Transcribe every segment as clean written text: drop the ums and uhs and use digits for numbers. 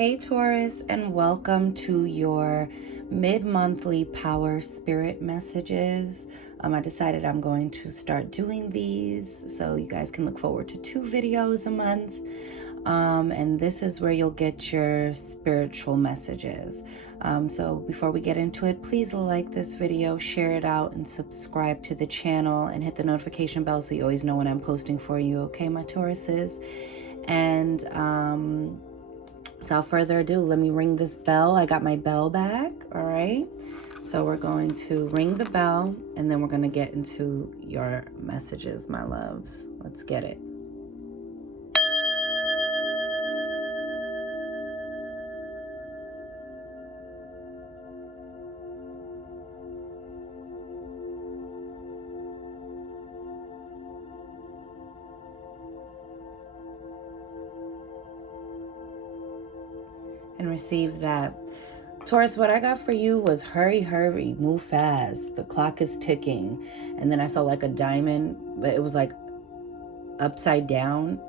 Hey Taurus, and welcome to your mid-monthly power spirit messages. I decided I'm going to start doing these so you guys can look forward to 2 videos a month. And this is where you'll get your spiritual messages. So before we get into it, please like this video, share it out, and subscribe to the channel and hit the notification bell so you always know when I'm posting for you, okay, my Tauruses? And without further ado, let me ring this bell. I got my bell back, all right? So we're going to ring the bell, and then we're going to get into your messages, my loves. Let's get it. And receive that. Taurus, what I got for you was hurry, hurry, move fast. The clock is ticking. And then I saw like a diamond, but it was like upside down.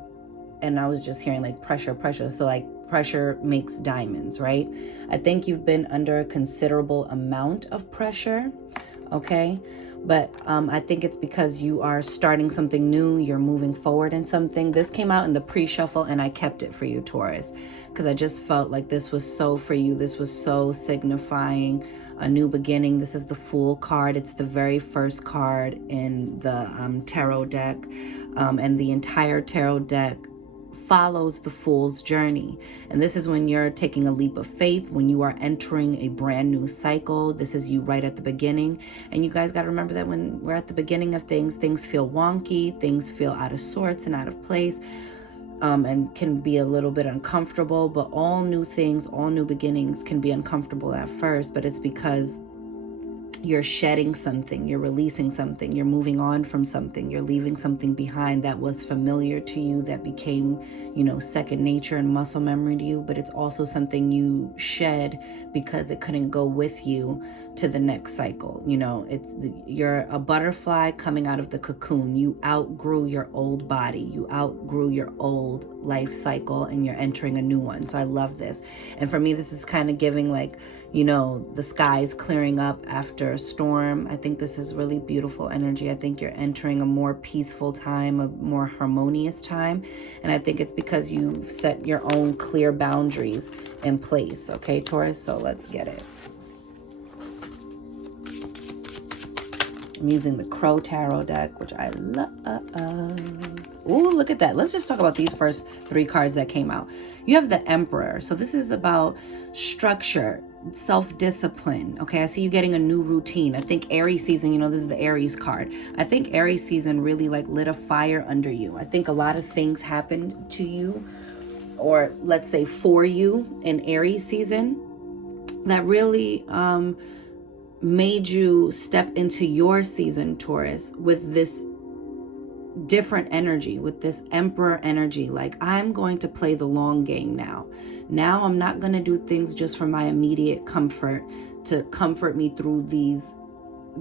And I was just hearing like pressure, pressure. So like pressure makes diamonds, right? I think you've been under a considerable amount of pressure, okay? But I think it's because you are starting something new. You're moving forward in something. This came out in the pre-shuffle and I kept it for you, Taurus, because I just felt like this was so for you. This was so signifying a new beginning. This is the Fool card. It's the very first card in the tarot deck. And the entire tarot deck follows the Fool's journey. And this is when you're taking a leap of faith, when you are entering a brand new cycle. This is you right at the beginning. And you guys got to remember that when we're at the beginning of things, things feel wonky, things feel out of sorts and out of place, and can be a little bit uncomfortable. But all new things, all new beginnings can be uncomfortable at first, but it's because you're shedding something, you're releasing something, you're moving on from something, you're leaving something behind that was familiar to you, that became, second nature and muscle memory to you. But it's also something you shed because it couldn't go with you to the next cycle. You're a butterfly coming out of the cocoon. You outgrew your old body, you outgrew your old life cycle, and you're entering a new one. So I love this. And for me, this is kind of giving like, the skies clearing up after a storm. I think this is really beautiful energy. I think you're entering a more peaceful time, a more harmonious time. And I think it's because you've set your own clear boundaries in place. Okay, Taurus? So let's get it. I'm using the Crow Tarot deck, which I love. Ooh, look at that. Let's just talk about these first 3 cards that came out. You have the Emperor. So this is about structure, self-discipline. Okay, I see you getting a new routine. I think Aries season, this is the Aries card. I think Aries season really like lit a fire under you. I think a lot of things happened to you, or let's say for you, in Aries season that really made you step into your season, Taurus, with this different energy, with this Emperor energy. Like, I'm going to play the long game now. Now I'm not going to do things just for my immediate comfort, to comfort me through these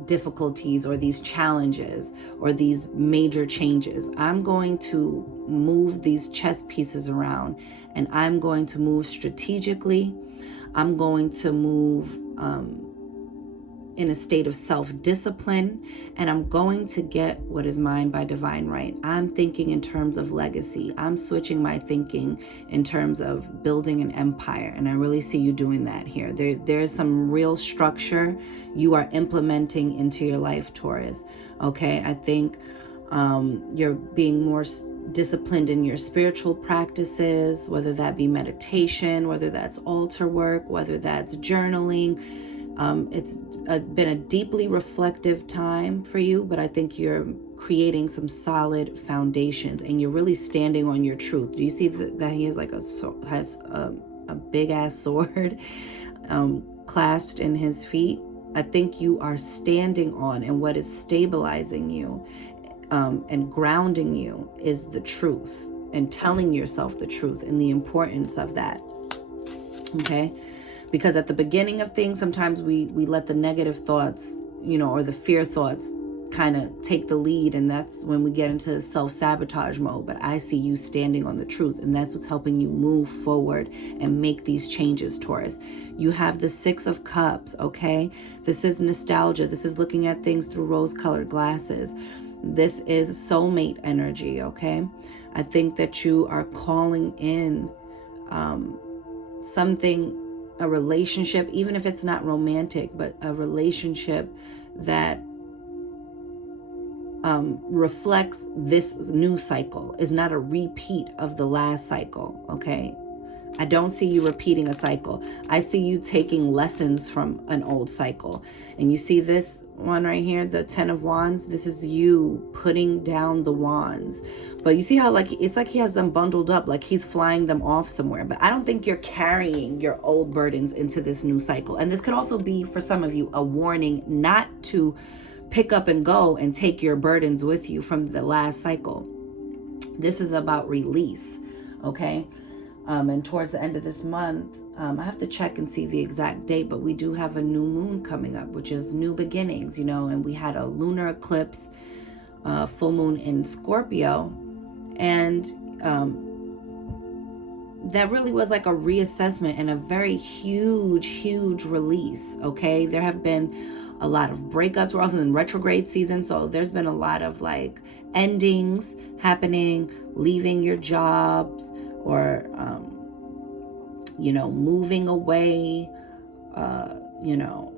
difficulties or these challenges or these major changes. I'm going to move these chess pieces around, and I'm going to move strategically. I'm going to move in a state of self-discipline, and I'm going to get what is mine by divine right. I'm thinking in terms of legacy. I'm switching my thinking in terms of building an empire, and I really see you doing that here. There's some real structure you are implementing into your life, Taurus. Okay, I think you're being more disciplined in your spiritual practices, whether that be meditation, whether that's altar work, whether that's journaling. It's been a deeply reflective time for you, but I think you're creating some solid foundations, and you're really standing on your truth. Do you see that he has like has a big ass sword clasped in his feet? I think you are standing on, and what is stabilizing you and grounding you is the truth, and telling yourself the truth and the importance of that. Okay. Because at the beginning of things, sometimes we let the negative thoughts, or the fear thoughts kind of take the lead, and that's when we get into self-sabotage mode. But I see you standing on the truth, and that's what's helping you move forward and make these changes, Taurus. You have the Six of Cups, okay? This is nostalgia. This is looking at things through rose-colored glasses. This is soulmate energy, okay? I think that you are calling in something, a relationship, even if it's not romantic, but a relationship that reflects this new cycle, is not a repeat of the last cycle, okay? I don't see you repeating a cycle. I see you taking lessons from an old cycle. And you see this one right here, the 10 of Wands? This is you putting down the wands. But you see how like it's like he has them bundled up, like he's flying them off somewhere. But I don't think you're carrying your old burdens into this new cycle. And this could also be, for some of you, a warning not to pick up and go and take your burdens with you from the last cycle. This is about release, okay? And towards the end of this month, I have to check and see the exact date, but we do have a new moon coming up, which is new beginnings, you know, and we had a lunar eclipse, full moon in Scorpio, and that really was like a reassessment and a very huge release, okay? There have been a lot of breakups. We're also in retrograde season, so there's been a lot of like endings happening, leaving your jobs, or you know, moving away, you know,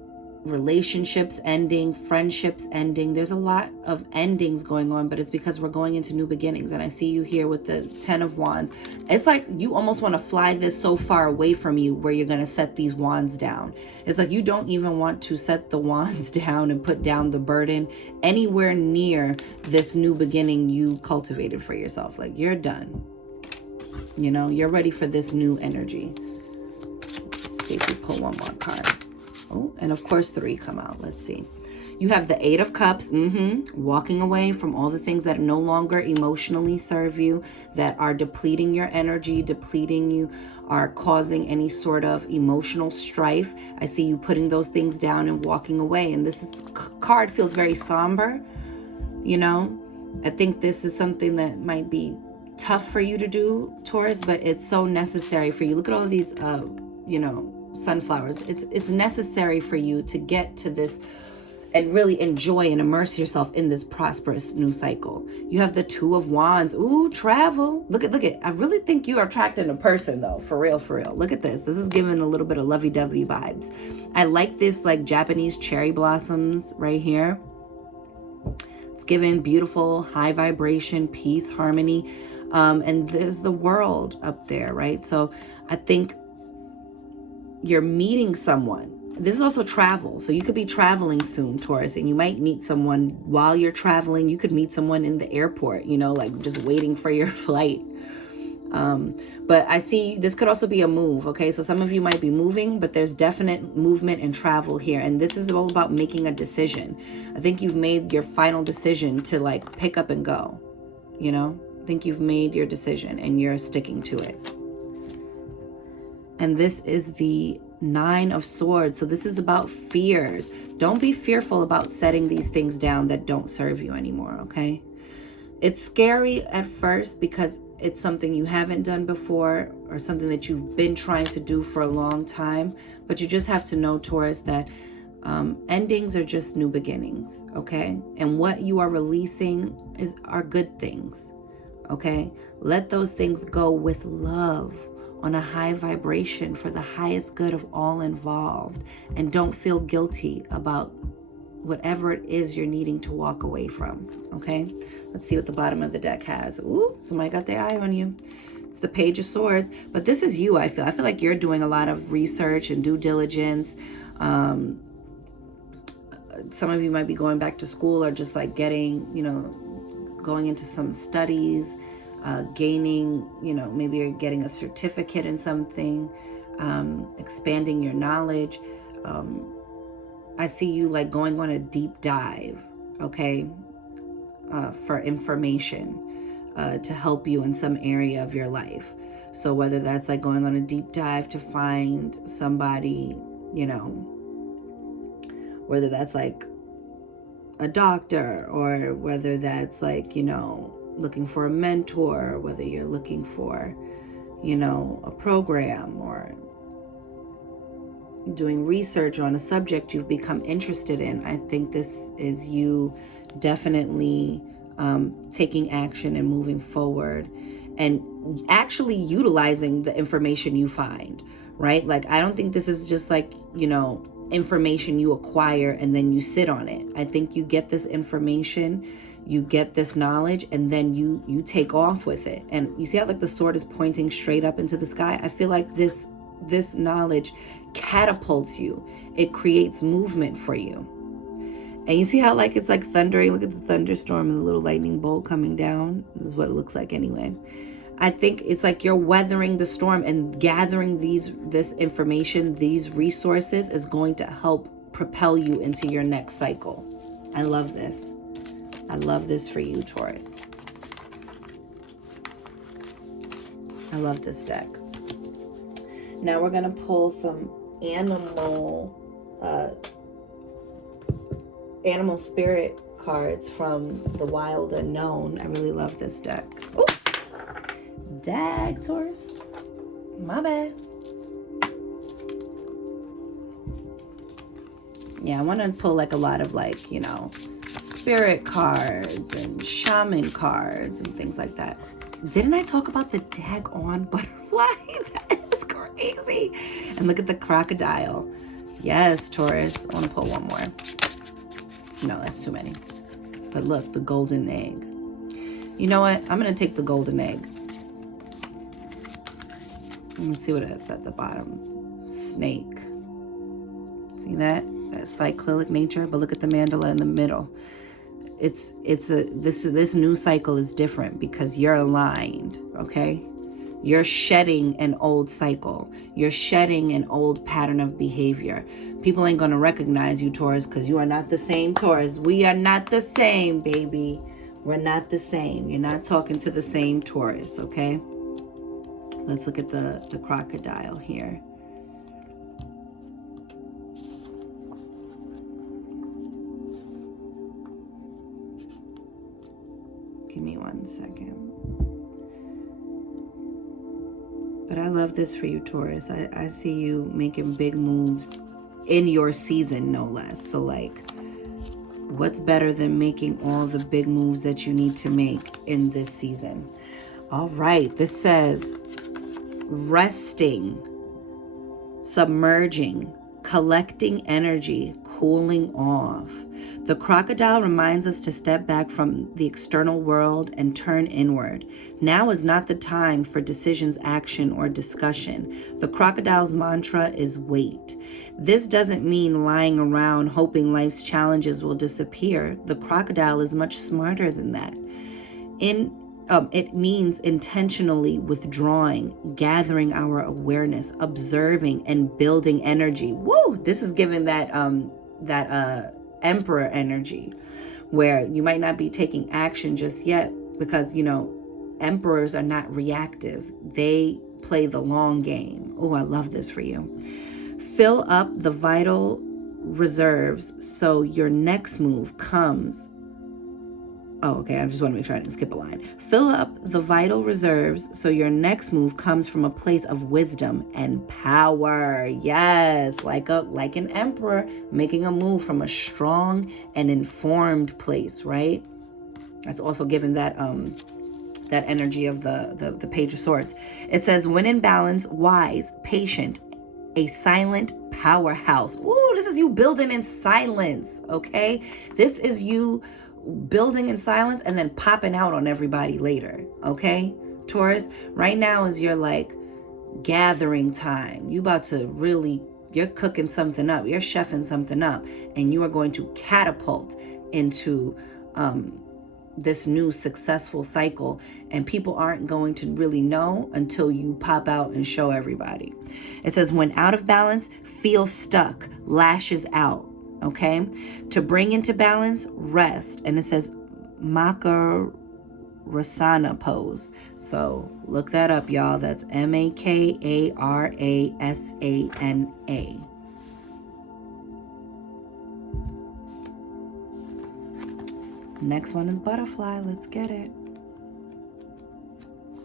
relationships ending, friendships ending. There's a lot of endings going on, but it's because we're going into new beginnings. And I see you here with the 10 of Wands. It's like you almost want to fly this so far away from you where you're going to set these wands down. It's like you don't even want to set the wands down and put down the burden anywhere near this new beginning you cultivated for yourself. Like, you're done. You know, you're ready for this new energy. Let's see if we pull one more card. Oh, and of course 3 come out. Let's see. You have the 8 of Cups, walking away from all the things that no longer emotionally serve you, that are depleting your energy, depleting you, are causing any sort of emotional strife. I see you putting those things down and walking away. And this card feels very somber, you know. I think this is something that might be tough for you to do, Taurus, but it's so necessary for you. Look at all of these, you know, sunflowers. It's necessary for you to get to this and really enjoy and immerse yourself in this prosperous new cycle. You have the 2 of Wands. Ooh, travel. Look at. I really think you are attracting a person though, for real. Look at this. This is giving a little bit of lovey-dovey vibes. I like this like Japanese cherry blossoms right here. It's giving beautiful, high vibration, peace, harmony. And there's the world up there, right? So I think you're meeting someone. This is also travel. So you could be traveling soon, Taurus, and you might meet someone while you're traveling. You could meet someone in the airport, you know, like just waiting for your flight. But I see this could also be a move, okay? So some of you might be moving, but there's definite movement and travel here. And this is all about making a decision. I think you've made your final decision to like pick up and go, you know? I think you've made your decision and you're sticking to it. And this is the 9 of Swords. So this is about fears. Don't be fearful about setting these things down that don't serve you anymore, okay? It's scary at first because it's something you haven't done before or something that you've been trying to do for a long time. But you just have to know, Taurus, that endings are just new beginnings, okay? And what you are releasing are good things, okay? Let those things go with love, on a high vibration for the highest good of all involved. And don't feel guilty about whatever it is you're needing to walk away from, okay? Let's see what the bottom of the deck has. Ooh, somebody got their eye on you. It's the Page of Swords. But this is you, I feel. I feel like you're doing a lot of research and due diligence. Some of you might be going back to school or just like getting, you know, going into some studies, gaining, you know, maybe you're getting a certificate in something, expanding your knowledge. I see you like going on a deep dive, okay, for information to help you in some area of your life. So whether that's like going on a deep dive to find somebody, you know, whether that's like a doctor, or whether that's like, you know, looking for a mentor, whether you're looking for, you know, a program, or doing research on a subject you've become interested in. I think this is you definitely taking action and moving forward and actually utilizing the information you find, right? Like, I don't think this is just like, you know, information you acquire and then you sit on it. I think you get this information, you get this knowledge, and then you take off with it. And you see how like the sword is pointing straight up into the sky? I feel like this knowledge catapults you. It creates movement for you. And you see how like it's like thundering? Look at the thunderstorm and the little lightning bolt coming down. This is what it looks like anyway. I think it's like you're weathering the storm, and gathering this information, these resources is going to help propel you into your next cycle. I love this. I love this for you, Taurus. I love this deck. Now we're going to pull some animal spirit cards from the Wild Unknown. I really love this deck. Oh, dag, Taurus. My bad. Yeah, I want to pull like a lot of like, you know, spirit cards and shaman cards and things like that. Didn't I talk about the daggone butterfly? That is crazy. And look at the crocodile. Yes, Taurus. I want to pull one more. No, that's too many. But look, the golden egg. You know what? I'm going to take the golden egg. Let's see what it's at the bottom. Snake. See that? That cyclic nature. But look at the mandala in the middle. This new cycle is different because you're aligned, okay? You're shedding an old cycle. You're shedding an old pattern of behavior. People ain't gonna recognize you, Taurus, because you are not the same, Taurus. We are not the same, baby. We're not the same. You're not talking to the same Taurus, okay? Let's look at the crocodile here. Give me 1 second. But I love this for you, Taurus. I see you making big moves in your season, no less. So like, what's better than making all the big moves that you need to make in this season? All right, this says resting, submerging, collecting energy, cooling off. The crocodile reminds us to step back from the external world and turn inward. Now is not the time for decisions, action, or discussion. The crocodile's mantra is wait. This doesn't mean lying around hoping life's challenges will disappear. The crocodile is much smarter than that. It means intentionally withdrawing, gathering our awareness, observing, and building energy. Woo! This is giving that emperor energy, where you might not be taking action just yet because, you know, emperors are not reactive. They play the long game. Oh, I love this for you. Fill up the vital reserves so your next move comes. Oh, okay. I just want to make sure I didn't skip a line. Fill up the vital reserves so your next move comes from a place of wisdom and power. Yes, like an emperor making a move from a strong and informed place, right? That's also given that energy of the Page of Swords. It says, when in balance, wise, patient, a silent powerhouse. Ooh, this is you building in silence, okay? This is you building in silence and then popping out on everybody later, okay? Taurus, right now is your like gathering time. You about to really, you're cooking something up, you're chefing something up, and you are going to catapult into this new successful cycle, and people aren't going to really know until you pop out and show everybody. It says, when out of balance, feel stuck, lashes out. Okay, to bring into balance, rest. And it says Makarasana pose. So look that up, y'all. That's Makarasana. Next one is butterfly. Let's get it.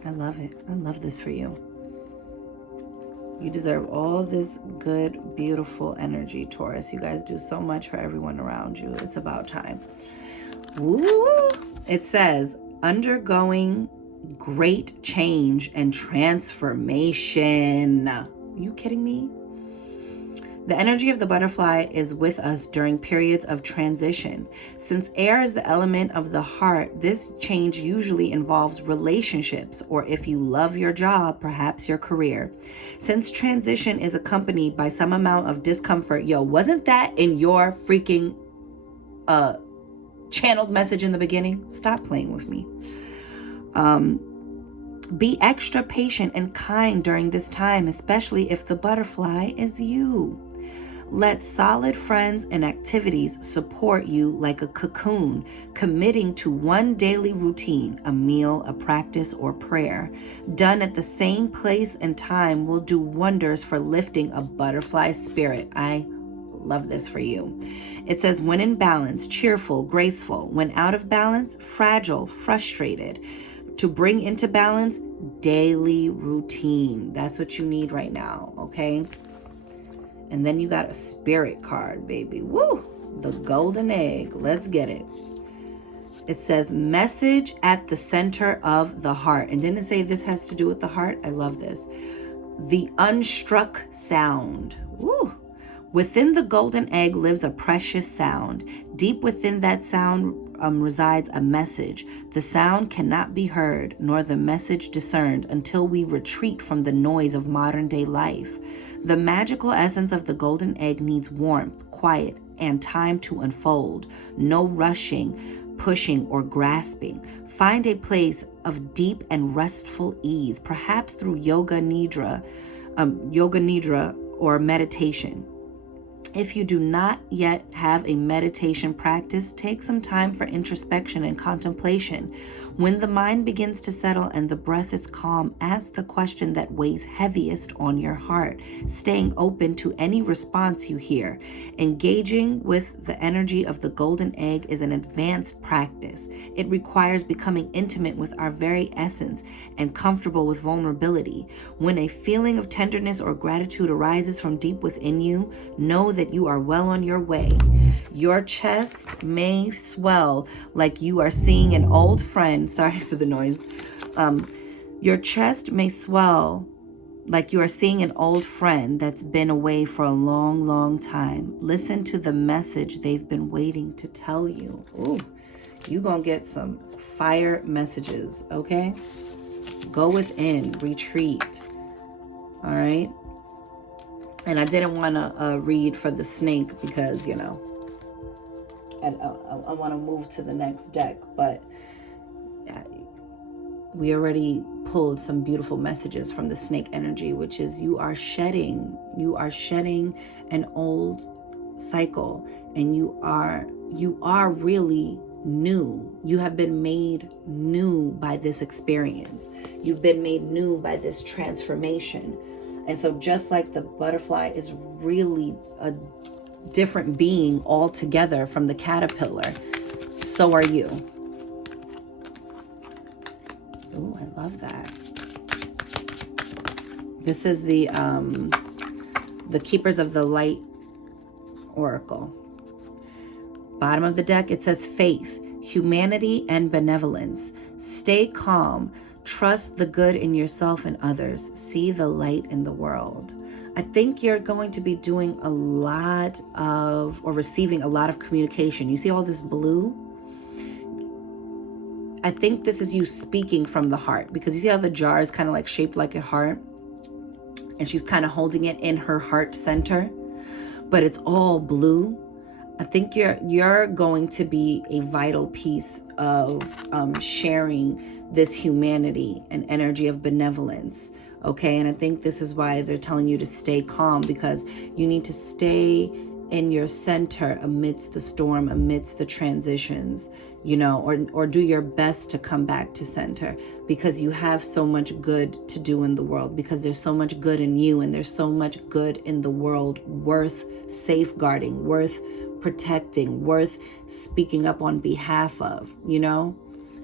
I love it. I love this for you. You deserve all this good, beautiful energy, Taurus. You guys do so much for everyone around you. It's about time. Woo! It says, undergoing great change and transformation. Are you kidding me? The energy of the butterfly is with us during periods of transition. Since air is the element of the heart, this change usually involves relationships, or if you love your job, perhaps your career. Since transition is accompanied by some amount of discomfort, wasn't that in your freaking channeled message in the beginning? Stop playing with me. Be extra patient and kind during this time, especially if the butterfly is you. Let solid friends and activities support you like a cocoon, committing to one daily routine, a meal, a practice, or prayer, done at the same place and time will do wonders for lifting a butterfly spirit. I love this for you. It says, when in balance, cheerful, graceful. When out of balance, fragile, frustrated. To bring into balance, daily routine. That's what you need right now, okay? And then you got a spirit card, baby. Woo! The golden egg. Let's get it. It says, message at the center of the heart. And didn't it say this has to do with the heart? I love this. The unstruck sound. Woo! Within the golden egg lives a precious sound. Deep within that sound resides a message. The sound cannot be heard, nor the message discerned, until we retreat from the noise of modern day life. The magical essence of the golden egg needs warmth, quiet, and time to unfold. No rushing, pushing, or grasping. Find a place of deep and restful ease, perhaps through yoga nidra or meditation. If you do not yet have a meditation practice, take some time for introspection and contemplation. When the mind begins to settle and the breath is calm, ask the question that weighs heaviest on your heart, staying open to any response you hear. Engaging with the energy of the golden egg is an advanced practice. It requires becoming intimate with our very essence and comfortable with vulnerability. When a feeling of tenderness or gratitude arises from deep within you, know that you are well on your way. Your chest may swell like you are seeing an old friend. Sorry for the noise. Your chest may swell like you are seeing an old friend that's been away for a long, long time. Listen to the message they've been waiting to tell you. Ooh, you gonna get some fire messages, okay? Go within, retreat. All right? And I didn't want to read for the snake because, and I want to move to the next deck. But we already pulled some beautiful messages from the snake energy, which is you are shedding an old cycle, and you are really new. You have been made new by this experience. You've been made new by this transformation. And so just like the butterfly is really a different being altogether from the caterpillar, so are you. Oh, I love that. This is the Keepers of the Light Oracle. Bottom of the deck, it says faith, humanity, and benevolence. Stay calm. Trust the good in yourself and others. See the light in the world. I think you're going to be doing a lot of, or receiving a lot of communication. You see all this blue? I think this is you speaking from the heart, because you see how the jar is kind of like shaped like a heart, and she's kind of holding it in her heart center, but it's all blue. I think you're going to be a vital piece of sharing this humanity and energy of benevolence, okay? And I think this is why they're telling you to stay calm, because you need to stay in your center amidst the storm, amidst the transitions, or do your best to come back to center, because you have so much good to do in the world, because there's so much good in you, and there's so much good in the world worth safeguarding, worth protecting, worth speaking up on behalf of, you know?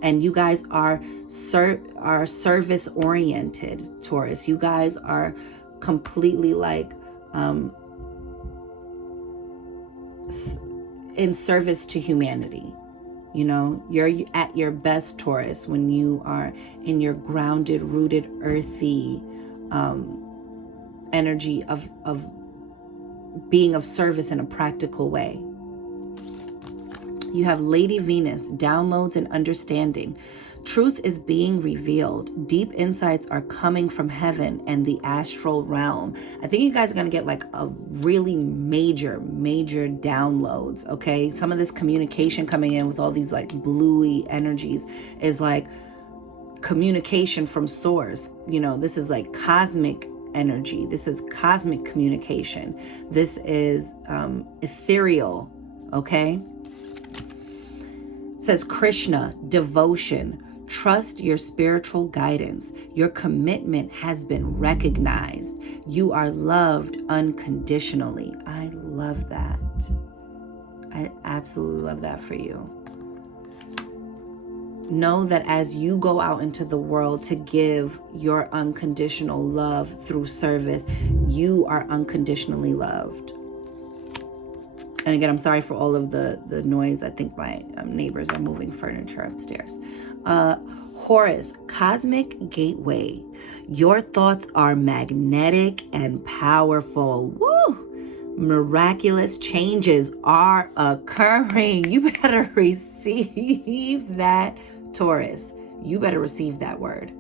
And you guys are service oriented, Taurus. You guys are completely like in service to humanity. You know, you're at your best, Taurus, when you are in your grounded, rooted, earthy energy of being of service in a practical way. You have Lady Venus, downloads and understanding. Truth is being revealed. Deep insights are coming from heaven and the astral realm. I think you guys are going to get like a really major downloads, okay? Some of this communication coming in with all these like bluey energies is like communication from source. You know, this is like cosmic energy. This is cosmic communication. This is ethereal, okay? It says Krishna, devotion. Trust your spiritual guidance. Your commitment has been recognized. You are loved unconditionally. I love that. I absolutely love that for you. Know that as you go out into the world to give your unconditional love through service, you are unconditionally loved. And again, I'm sorry for all of the noise. I think my neighbors are moving furniture upstairs. Horus, cosmic gateway. Your thoughts are magnetic and powerful. Woo! Miraculous changes are occurring. You better receive that, Taurus. You better receive that word.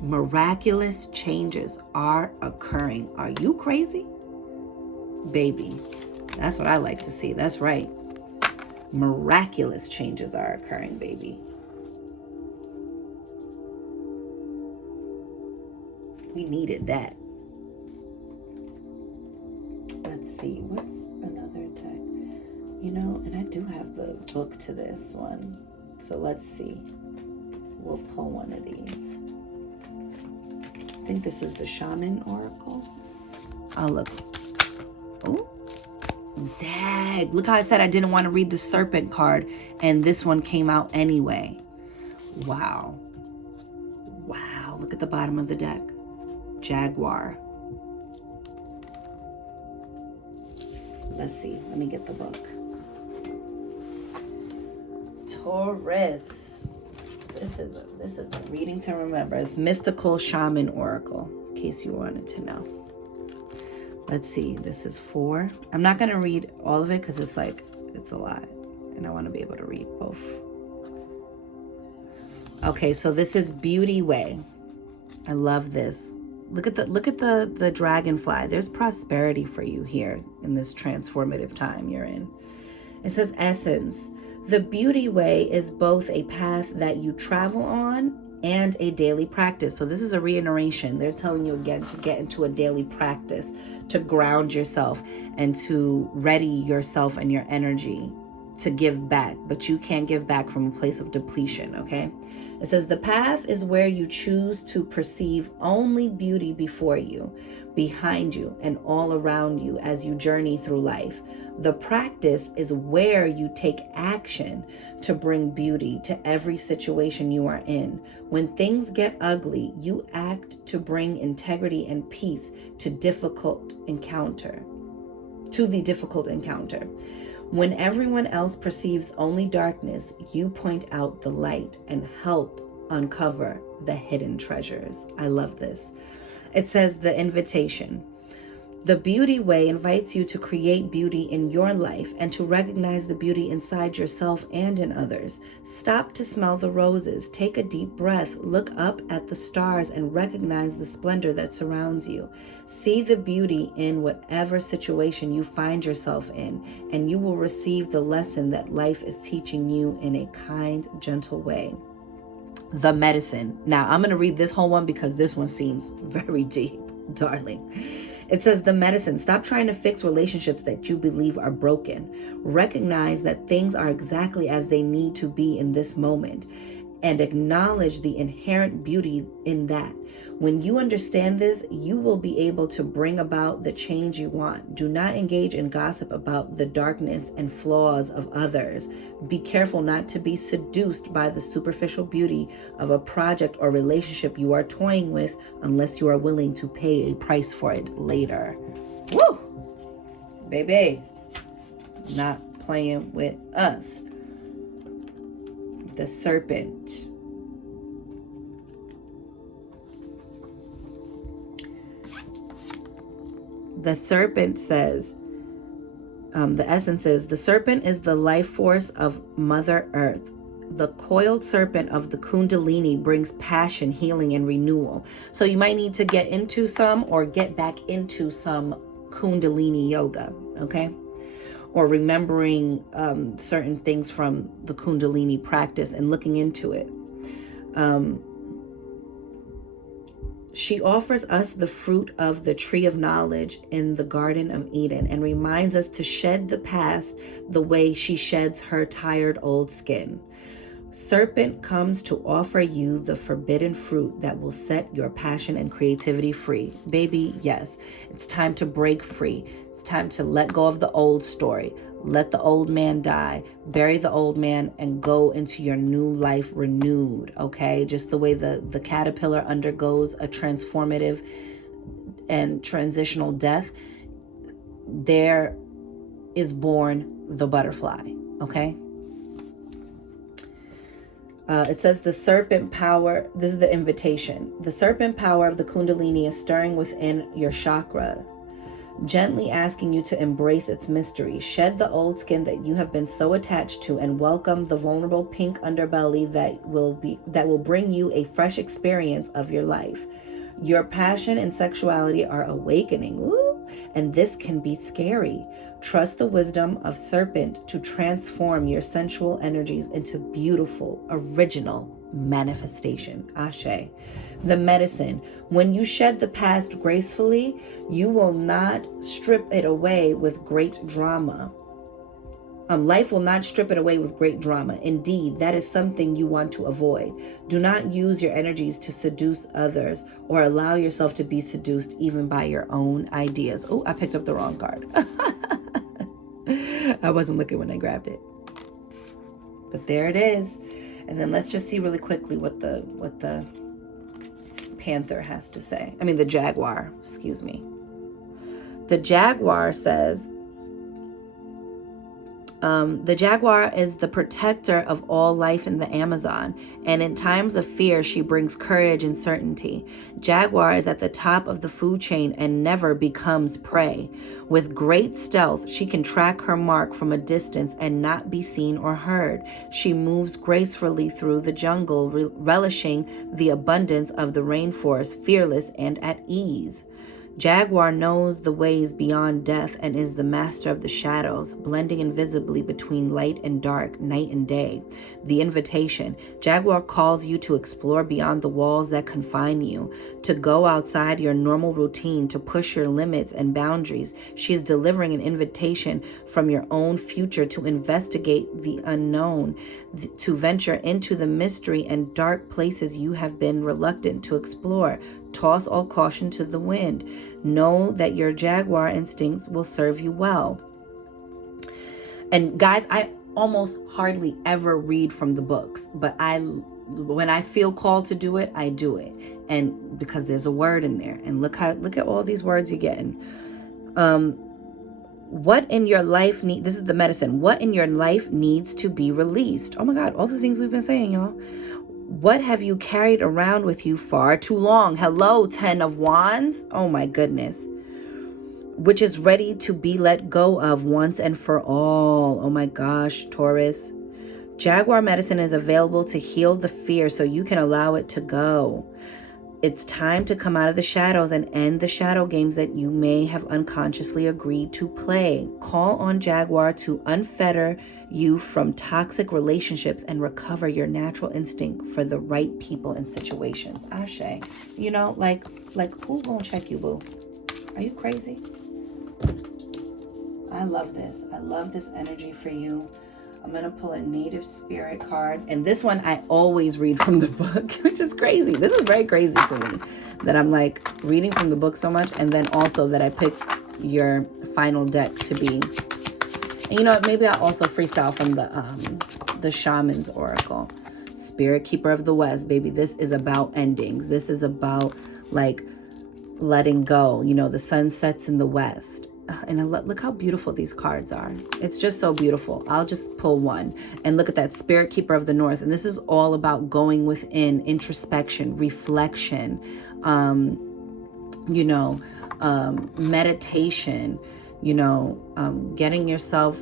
Miraculous changes are occurring. Are you crazy? Baby. That's what I like to see. That's right. Miraculous changes are occurring, baby. We needed that. Let's see. What's another deck? You know, and I do have the book to this one. So let's see. We'll pull one of these. I think this is the Shaman Oracle. I'll look. Oh. Dag. Look how I said I didn't want to read the serpent card, and this one came out anyway. Wow. Wow. Look at the bottom of the deck. Jaguar. Let's see. Let me get the book. Taurus. This is a reading to remember. It's Mystical Shaman Oracle, in case you wanted to know. Let's see, this is 4. I'm not going to read all of it because it's a lot. And I want to be able to read both. Okay, so this is Beauty Way. I love this. Look at the dragonfly. There's prosperity for you here in this transformative time you're in. It says Essence. The Beauty Way is both a path that you travel on and a daily practice. So this is a reiteration. They're telling you again to get into a daily practice, to ground yourself and to ready yourself and your energy to give back. But you can't give back from a place of depletion, okay? It says the path is where you choose to perceive only beauty before you, behind you, and all around you as you journey through life. The practice is where you take action to bring beauty to every situation you are in. When things get ugly, you act to bring integrity and peace to the difficult encounter. When everyone else perceives only darkness, you point out the light and help uncover the hidden treasures. I love this. It says the invitation. The Beauty Way invites you to create beauty in your life and to recognize the beauty inside yourself and in others. Stop to smell the roses, take a deep breath, look up at the stars and recognize the splendor that surrounds you. See the beauty in whatever situation you find yourself in, and you will receive the lesson that life is teaching you in a kind, gentle way. The Medicine. Now, I'm going to read this whole one because this one seems very deep, darling. It says the medicine. Stop trying to fix relationships that you believe are broken. Recognize that things are exactly as they need to be in this moment. and acknowledge the inherent beauty in that. When you understand this, you will be able to bring about the change you want. Do not engage in gossip about the darkness and flaws of others. Be careful not to be seduced by the superficial beauty of a project or relationship you are toying with unless you are willing to pay a price for it later. Woo! Baby, not playing with us. The serpent. The serpent says, the essence is, the serpent is the life force of Mother Earth. The coiled serpent of the Kundalini brings passion, healing, and renewal. So you might need to get into some or get back into some Kundalini yoga, okay? Or remembering certain things from the Kundalini practice and looking into it. She offers us the fruit of the tree of knowledge in the Garden of Eden and reminds us to shed the past the way she sheds her tired old skin. Serpent comes to offer you the forbidden fruit that will set your passion and creativity free. Baby, yes, it's time to break free. It's time to let go of the old story. Let the old man die, bury the old man, and go into your new life renewed, okay? Just the way the caterpillar undergoes a transformative and transitional death, there is born the butterfly, okay? It says the serpent power, this is the invitation. The serpent power of the Kundalini is stirring within your chakras, gently asking you to embrace its mystery. Shed the old skin that you have been so attached to and welcome the vulnerable pink underbelly that will bring you a fresh experience of your life. Your passion and sexuality are awakening. Ooh, and this can be scary. Trust the wisdom of serpent to transform your sensual energies into beautiful, original manifestation. Ashe. The medicine. When you shed the past gracefully, you will not strip it away with great drama. Life will not strip it away with great drama. Indeed, that is something you want to avoid. Do not use your energies to seduce others or allow yourself to be seduced even by your own ideas. Oh, I picked up the wrong card. I wasn't looking when I grabbed it. But there it is. And then let's just see really quickly what the panther has to say. I mean, the jaguar, excuse me. The jaguar says, the jaguar is the protector of all life in the Amazon, and in times of fear, she brings courage and certainty. Jaguar is at the top of the food chain and never becomes prey. With great stealth, she can track her mark from a distance and not be seen or heard. She moves gracefully through the jungle, relishing the abundance of the rainforest, fearless and at ease. Jaguar knows the ways beyond death and is the master of the shadows, blending invisibly between light and dark, night and day. The invitation. Jaguar calls you to explore beyond the walls that confine you, to go outside your normal routine, to push your limits and boundaries. She is delivering an invitation from your own future to investigate the unknown, to venture into the mystery and dark places you have been reluctant to explore. Toss all caution to the wind. Know that your jaguar instincts will serve you well. And guys, I almost hardly ever read from the books, but when I feel called to do it, I do it. And because there's a word in there, and look at all these words you're getting. What in your life this is the medicine. What in your life needs to be released? Oh my God, all the things we've been saying, y'all. What have you carried around with you far too long? Hello, 10 of Wands. Oh my goodness. Which is ready to be let go of once and for all. Oh my gosh, Taurus. Jaguar medicine is available to heal the fear so you can allow it to go. It's time to come out of the shadows and end the shadow games that you may have unconsciously agreed to play. Call on Jaguar to unfetter you from toxic relationships and recover your natural instinct for the right people and situations. Ashe. You know, like who gonna check you, boo? Are you crazy? I love this. I love this energy for you. I'm going to pull a native spirit card. And this one I always read from the book, which is crazy. This is very crazy for me that I'm like reading from the book so much. And then also that I picked your final deck to be. And you know what? Maybe I'll also freestyle from the Shaman's Oracle. Spirit Keeper of the West, baby. This is about endings. This is about like letting go. You know, the sun sets in the west. And look how beautiful these cards are. It's just so beautiful. I'll just pull one. And look at that, Spirit Keeper of the North. And this is all about going within, introspection, reflection, meditation, getting yourself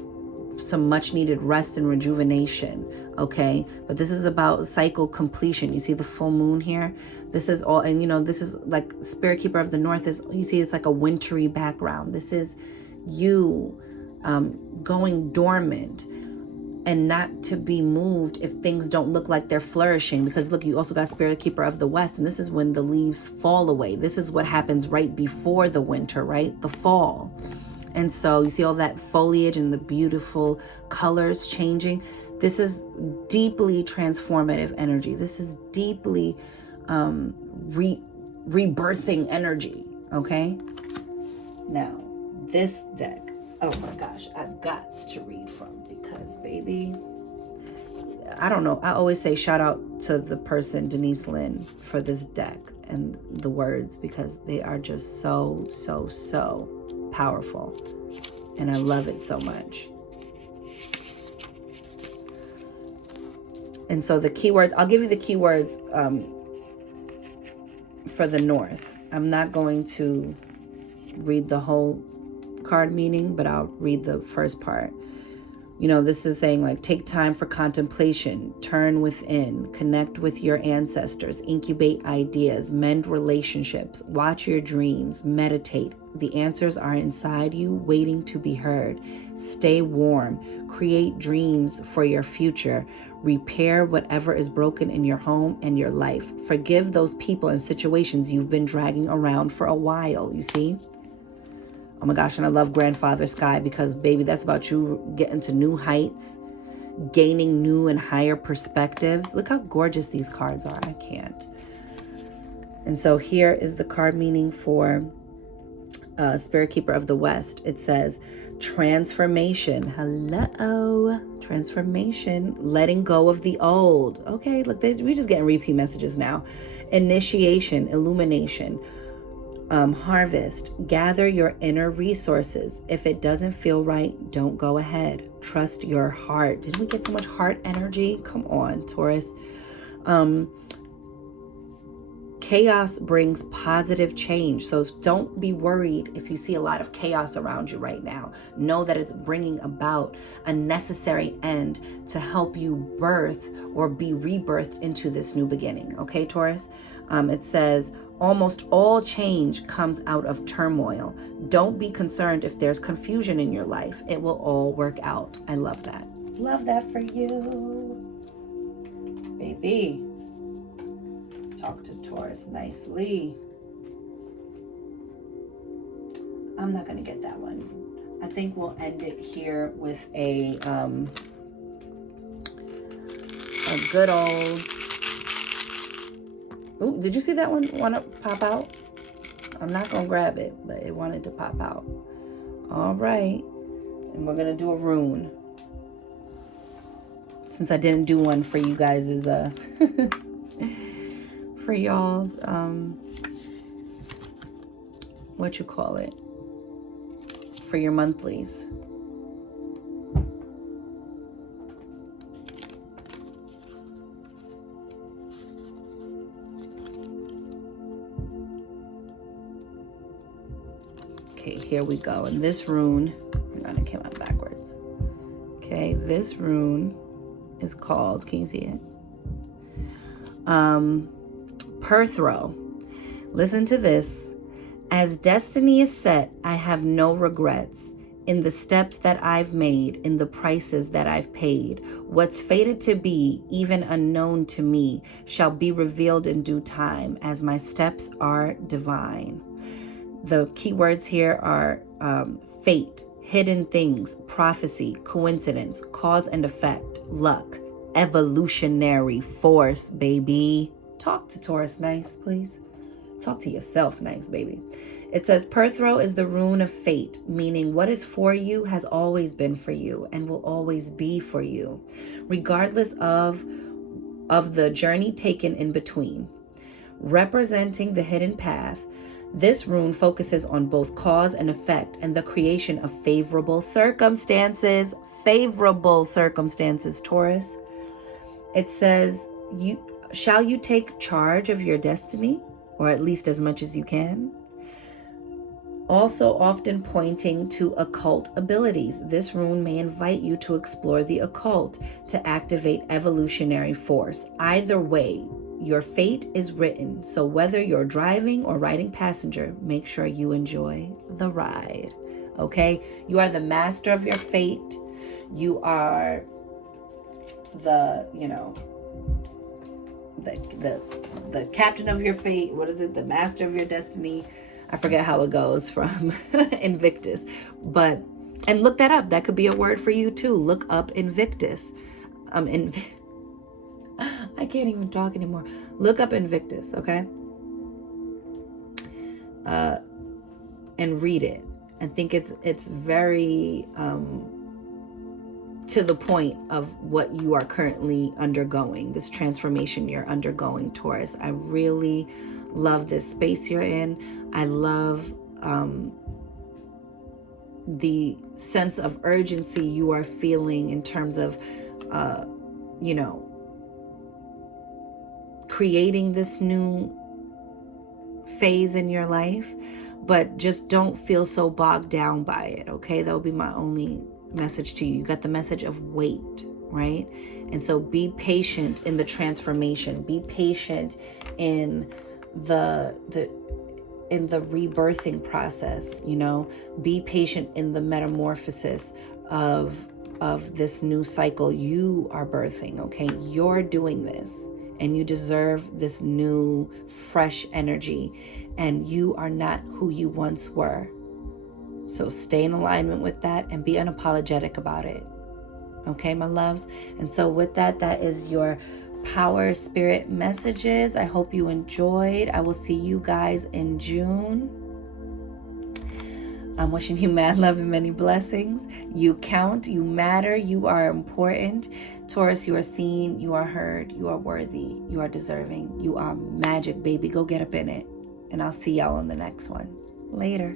some much needed rest and rejuvenation. Okay, but this is about cycle completion. You see the full moon here? This is all, and this is like Spirit Keeper of the North is, you see, it's like a wintry background. This is you going dormant and not to be moved if things don't look like they're flourishing. Because look, you also got Spirit Keeper of the West, and this is when the leaves fall away. This is what happens right before the winter, right? The fall. And so you see all that foliage and the beautiful colors changing. This is deeply transformative energy. This is deeply rebirthing energy, okay? Now, this deck, oh my gosh, I've got to read from because, baby, I don't know. I always say shout out to the person, Denise Lynn, for this deck and the words because they are just so, so, so powerful. And I love it so much. And so the keywords, I'll give you the keywords for the North. I'm not going to read the whole card meaning, but I'll read the first part. This is saying like, take time for contemplation, turn within, connect with your ancestors, incubate ideas, mend relationships, watch your dreams, meditate. The answers are inside you, waiting to be heard. Stay warm, create dreams for your future, repair whatever is broken in your home and your life. Forgive those people and situations you've been dragging around for a while, you see? Oh my gosh, and I love Grandfather Sky because, baby, that's about you getting to new heights, gaining new and higher perspectives. Look how gorgeous these cards are. I can't. And so here is the card meaning for Spirit Keeper of the West. It says, transformation. Hello. Transformation. Letting go of the old. Okay, look, we're just getting repeat messages now. Initiation, illumination. Harvest, gather your inner resources. If it doesn't feel right, don't go ahead. Trust your heart. Didn't we get so much heart energy? Come on, Taurus. Chaos brings positive change. So don't be worried if you see a lot of chaos around you right now. Know that it's bringing about a necessary end to help you birth or be rebirthed into this new beginning. Okay, Taurus? It says, almost all change comes out of turmoil. Don't be concerned if there's confusion in your life. It will all work out. I love that. Love that for you, baby. Talk to Taurus nicely. I'm not going to get that one. I think we'll end it here with a good old... Ooh, did you see that one want to pop out? I'm not going to grab it, but it wanted to pop out. All right. And we're going to do a rune. Since I didn't do one for you guys, for y'all's, what you call it? For your monthlies. Okay, here we go. And this rune, hang on, it came out backwards. Okay, this rune is called, can you see it? Perthro. Listen to this. As destiny is set, I have no regrets in the steps that I've made, in the prices that I've paid. What's fated to be, even unknown to me, shall be revealed in due time, as my steps are divine. The key words here are fate, hidden things, prophecy, coincidence, cause and effect, luck, evolutionary force, baby. Talk to Taurus nice, please. Talk to yourself nice, baby. It says Perthro is the rune of fate, meaning what is for you has always been for you and will always be for you, regardless of the journey taken in between. Representing the hidden path, this rune focuses on both cause and effect and the creation of favorable circumstances. Favorable circumstances, Taurus. It says, shall you take charge of your destiny, or at least as much as you can? Also often pointing to occult abilities. This rune may invite you to explore the occult, to activate evolutionary force. Either way, your fate is written, so whether you're driving or riding passenger, make sure you enjoy the ride. Okay? You are the master of your fate. You are the captain of your fate. What is it? The master of your destiny. I forget how it goes from Invictus. And look that up. That could be a word for you too. Look up Invictus. I can't even talk anymore. Look up Invictus, okay? And read it. I think it's very to the point of what you are currently undergoing, this transformation you're undergoing, Taurus. I really love this space you're in. I love the sense of urgency you are feeling in terms of, creating this new phase in your life, but just don't feel so bogged down by it, okay? That will be my only message to you. You got the message of wait, right? And so be patient in the transformation. Be patient in the rebirthing process, Be patient in the metamorphosis of this new cycle you are birthing, okay? You're doing this. And you deserve this new, fresh energy. And you are not who you once were. So stay in alignment with that and be unapologetic about it. Okay, my loves? And so with that is your power spirit messages. I hope you enjoyed. I will see you guys in June. I'm wishing you mad love and many blessings. You count, you matter, you are important. Taurus, you are seen, you are heard, you are worthy, you are deserving, you are magic, baby. Go get up in it. And I'll see y'all on the next one. Later.